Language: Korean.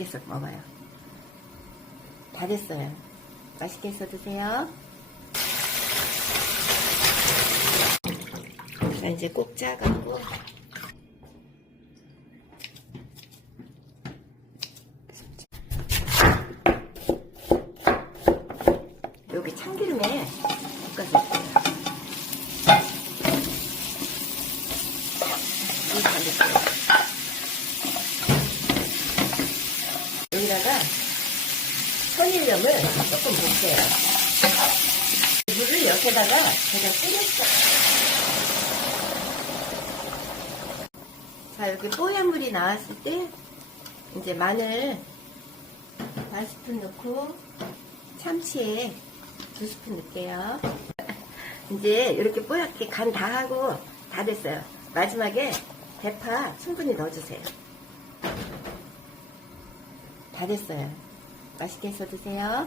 이렇게 해서 먹어요. 다 됐어요. 맛있게 해서 드세요. 자, 이제 꼭 짜갖고. 여기 참기름에. 이거 다넣을게요. 여기다가 천일염을 조금 볶아요. 물을 여기다가 제가 끓였어요. 자, 여기 뽀얀 물이 나왔을 때, 이제 마늘 반 스푼 넣고, 참치에 두 스푼 넣을게요. 이제 이렇게 뽀얗게 간 다 하고 다 됐어요. 마지막에 대파 충분히 넣어주세요. 다 됐어요. 맛있게 해서 드세요.